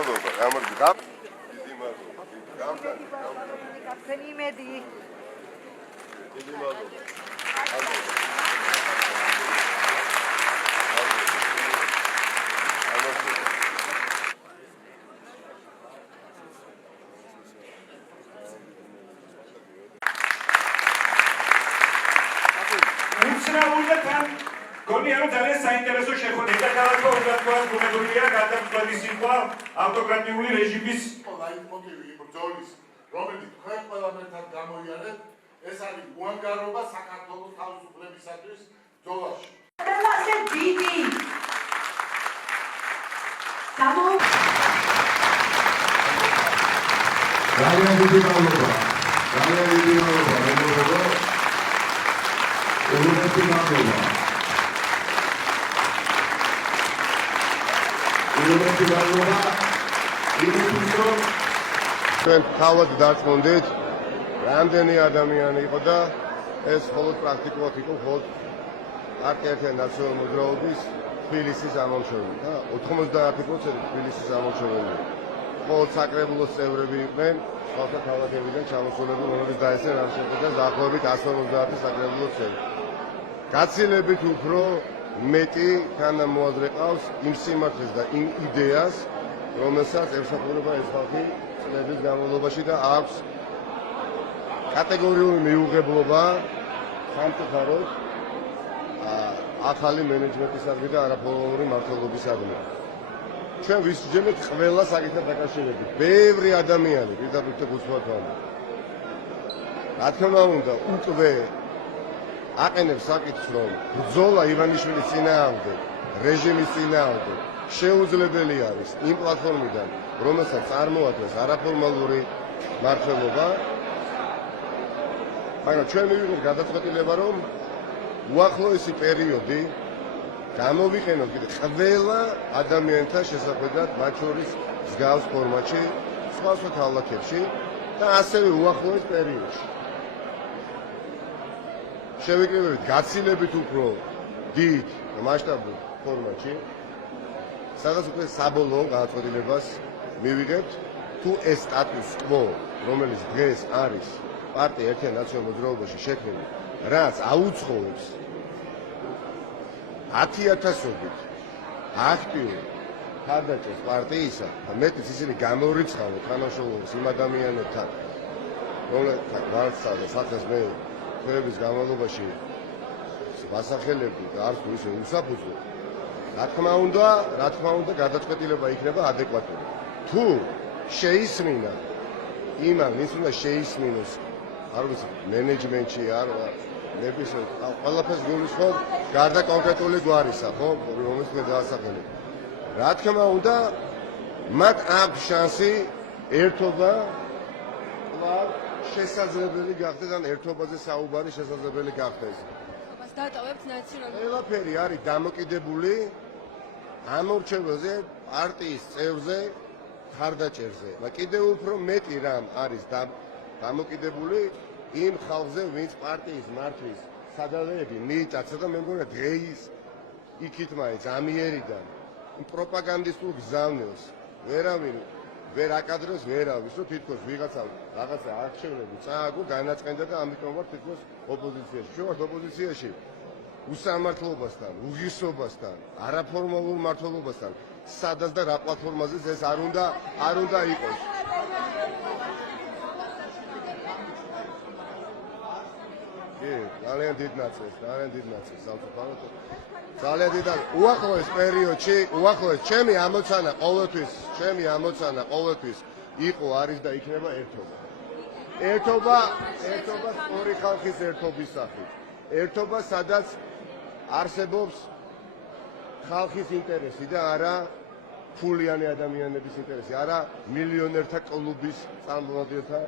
მადლობა, გამარჯობა. დიდი მადლობა. გაფრენი იმედი. დიდი მადლობა. Გონია რომ ძალიან საინტერესო შეხვედრა დედაქალაქ ურთიერთობებს გუნებია გადამწყვეტი სიტყვა ავტოკრატიული რეჟიმის ლაიტმოტივი ბრძოლის რომელიც თქვენ ყველაფერთან გამოიარეთ ეს არის უანგარობა საქართველოს თავისუფლებისათვის ბრძოლაში. ყველაზე დიდი ძალიან დიდი მადლობა. ძალიან დიდი მადლობა. უღრესი მადლობა. ჩვენ თავად დარწმუნდით, რამდენი ადამიანი იყო და ეს მხოლოდ პრაქტიკულად იყო მხოლოდ პარტია ნაციონალური მოძრაობის თბილისის ამომრჩეველი და 90% თბილისის ამომრჩეველი. მხოლოდ საკრებულოს წევრები იყვნენ, სხვათა ქალაქებიდან ჩამოსულები, რომლებიც დაესწრნენ ამ შეხვედრას დაახლოებით 150 საკრებულოს წევრი. გაცილებით უფრო მეტი თანამოაზრე ყავს იმ სიმართლეს და იმ იდეას, რომელსაც ემსახურება ეს ხალხი წლების განმავლობაში და აქვს კატეგორიული მიუღებლობა სამწუხაროდ ახალი მენეჯმენტისადმი და არაფორმალური მმართველობისადმი. ჩვენ ვისჯენეთ ყველა საკითხთან დაკავშირებით. ბევრი ადამიანი პირდაპირ უცხოეთთან. რა თქმა უნდა, უკვე აყენებს საკითხს, რომ ბრძოლა ივანიშვილის წინააღმდეგ, რეჟიმის წინააღმდეგ შეუძლებელი არის იმ პლატფორმიდან, რომელსაც წარმოადგენს არაფორმალური მმართველობა. მაგრამ ჩვენ მივიღეთ გადაწყვეტილება, რომ უახლოესი პერიოდი გამოვიყენოთ კიდე ყველა ადამიანთა შესაძლებლად, მათ შორის მსგავს ფორმატში, სხვა ქალაქებში და ასევე უახლოეს პერიოდში. შევიკრიბებით გაცილებით უფრო დიდ მასშტაბურ ფორმატში, სადაც უკვე საბოლოო გადაწყვეტილებას მივიღებთ, თუ ეს სტატუს კვო, რომელიც დღეს არის პარტია ერთიან ნაციონალურ მოძრაობაში შექმნილი, რაც აუცხოვებს 10,000-ობით აქტიურ მხარდაჭერას პარტიისა და მეტიც ისინი გამორიცხავენ თანამშრომლობას იმ ადამიანებთან, რომელთაც საქმეს მე ქვეყნების განმავლობაში ვასახელები და არც თუ ისე უსაფუძვლო. რა თქმა უნდა, გადაწყვეტილება იქნება ადეკვატური. თუ შეისმინა იმან, ვის უნდა შეისმინოს, არ ვიცი, მენეჯმენტში არ ნებისმიერ ყველაფერს გულისხმობ, გარდა კონკრეტული გვარისა, ხო, რომელიც მე დაასახელებ. რა თქმა უნდა, მათ აქვს შანსი ერთობა კვლავ შესაძლებელი გახდეს ან ერთობაზე საუბარი შესაძლებელი გახდეს. დატოვებთ ნაციონალურ. ყველაფერი არის დამოკიდებული ამორჩეველზე, პარტიის წევრზე, მხარდაჭერზე. და კიდევ უფრო მეტი რამ არის დამოკიდებული იმ ხალხზე, ვინც პარტიის მართვის სადავეები მიიტაცა და მე მგონია დღეის იქით მაინც ამიერიდან იმ პროპაგანდისტულ გზავნილს ვერ აკადროს ვერავის, რომ თითქოს ვიღაცა რაღაცა არჩევნები წააგო, განაწყენდა და ამიტომ ვარ თითქოს ოპოზიციაში. შევართ ოპოზიციაში უსამართლობასთან, უღირსობასთან, არაფორმალურ მმართველობასთან, სადაც და რა პლატფორმაზე ეს არ უნდა იყოს. ძალიან დიდ ნაწილს სამწუხაროდ. ძალიან დიდ უახლოეს პერიოდში, ჩემი ამოცანა ყოველთვის იყო, არის და იქნება ერთობა. ერთობა სწორი ხალხის ერთობის სახით. ერთობა, სადაც არსებობს ხალხის ინტერესი და არა ფულიანი ადამიანების ინტერესი, არა მილიონერთა კლუბის წარმომადგენელთა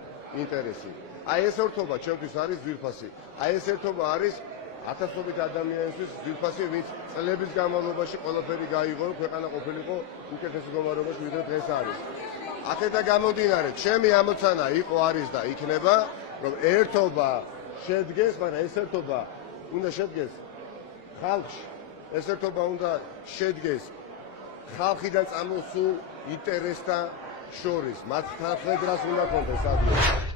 ინტერესი. აი ეს ერთობა ჩემთვის არის ძვირფასი. აი ეს ერთობა არის ათასობით ადამიანისთვის ძვირფასი, ვინც წლების განმავლობაში ყველაფერი გაიღო, რომ ქვეყანა ყოფილიყო უკეთეს მდგომარეობაში, ვიდრე დღეს არის. აქედან გამომდინარე, ჩემი ამოცანა იყო, არის და იქნება, რომ ერთობა შედგეს, მაგრამ ეს ერთობა უნდა შედგეს ხალხში. ეს ერთობა უნდა შედგეს ხალხიდან წამოსულ ინტერესთა შორის მათ თანხმედრას უნდა კონდეს ადვოკატი.